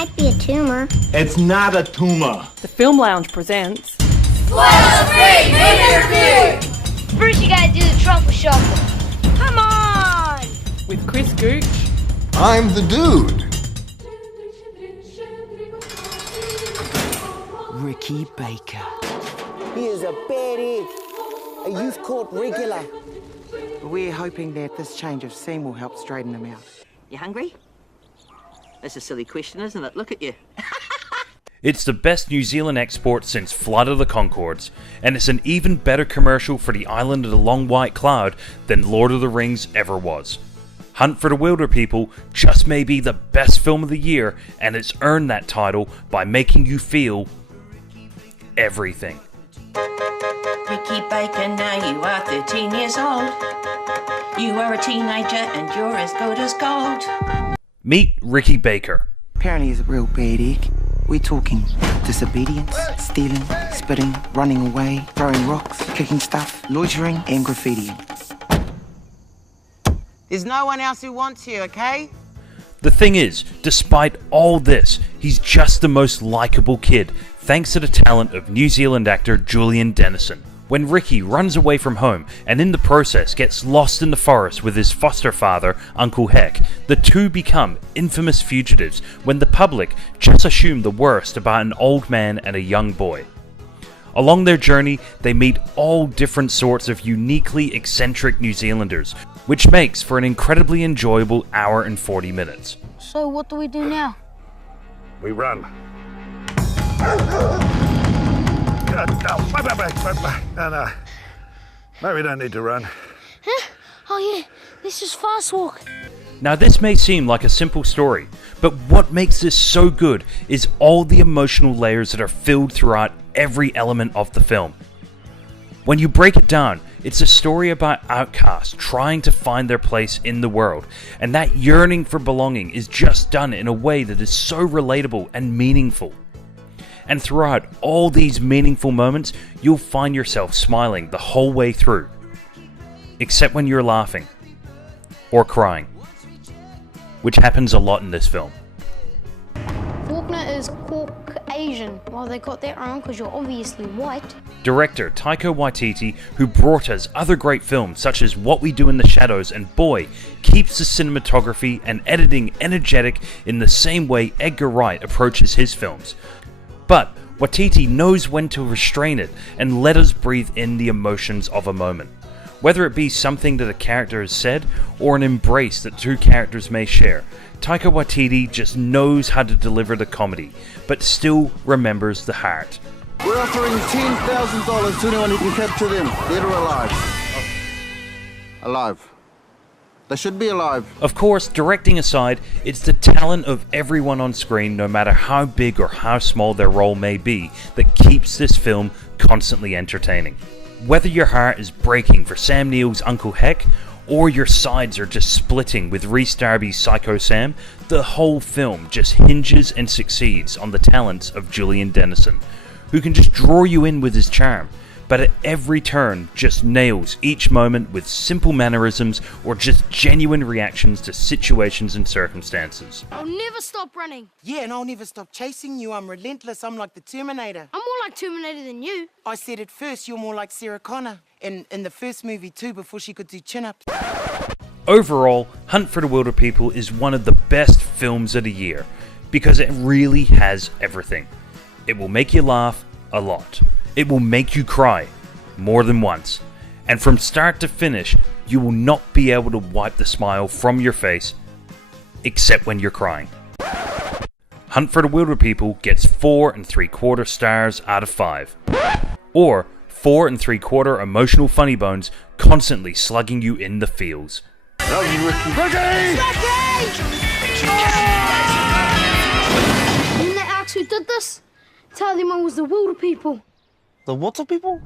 might be a tumor. It's not a tumor. The Film Lounge presents... Spoiler-free movie review! First you gotta do the truffle shuffle. Come on! with Chris Gooch. I'm the dude. Ricky Baker. He is a bad egg, a youth court regular. We're hoping that this change of scene will help straighten him out. You hungry? That's a silly question, isn't it? Look at you. It's the best New Zealand export since Flight of the Concords, and it's an even better commercial for the island of the Long White Cloud than Lord of the Rings ever was. Hunt for the Wilderpeople just may be the best film of the year, and it's earned that title by making you feel everything. Ricky Baker, now you are 13 years old. You are a teenager and you're as good as gold. Meet Ricky Baker. Apparently he's a real bad egg. We're talking disobedience, stealing, spitting, running away, throwing rocks, kicking stuff, loitering and graffitiing. There's no one else who wants you, okay? The thing is, despite all this, he's just the most likeable kid, thanks to the talent of New Zealand actor Julian Dennison. When Ricky runs away from home and in the process gets lost in the forest with his foster father, Uncle Heck, the two become infamous fugitives when the public just assume the worst about an old man and a young boy. Along their journey, they meet all different sorts of uniquely eccentric New Zealanders, which makes for an incredibly enjoyable hour and 40 minutes. So what do we do now? We run. No. No, we don't need to run. Huh? Oh yeah, let's just fast walk. Now this may seem like a simple story, but what makes this so good is all the emotional layers that are filled throughout every element of the film. When you break it down, it's a story about outcasts trying to find their place in the world, and that yearning for belonging is just done in a way that is so relatable and meaningful. And throughout all these meaningful moments, you'll find yourself smiling the whole way through. Except when you're laughing. Or crying. Which happens a lot in this film. Faulkner is Caucasian. Well, they got that wrong because you're obviously white. Director Taika Waititi, who brought us other great films such as What We Do in the Shadows and Boy, keeps the cinematography and editing energetic in the same way Edgar Wright approaches his films. But Waititi knows when to restrain it and let us breathe in the emotions of a moment. Whether it be something that a character has said or an embrace that two characters may share, Taika Waititi just knows how to deliver the comedy, but still remembers the heart. We're offering $10,000 to anyone who can capture them, dead or alive. Alive. They should be alive. Of course, directing aside, it's the talent of everyone on screen, no matter how big or how small their role may be, that keeps this film constantly entertaining. Whether your heart is breaking for Sam Neill's Uncle Heck, or your sides are just splitting with Rhys Darby's Psycho Sam, the whole film just hinges and succeeds on the talents of Julian Dennison, who can just draw you in with his charm, but at every turn just nails each moment with simple mannerisms or just genuine reactions to situations and circumstances. I'll never stop running. Yeah, and I'll never stop chasing you. I'm relentless. I'm like the Terminator. I'm more like Terminator than you. I said it first, you're more like Sarah Connor. In the first movie too, before she could do chin-ups. Overall, Hunt for the Wilderpeople is one of the best films of the year, because it really has everything. It will make you laugh a lot. It will make you cry more than once. And from start to finish, you will not be able to wipe the smile from your face, except when you're crying. Hunt for the Wilderpeople gets 4 3/4 stars out of 5. Or 4 3/4 emotional funny bones constantly slugging you in the feels. Love you, Ricky. Isn't that Alex who did this? Tell them I was the Wilderpeople. The what of people?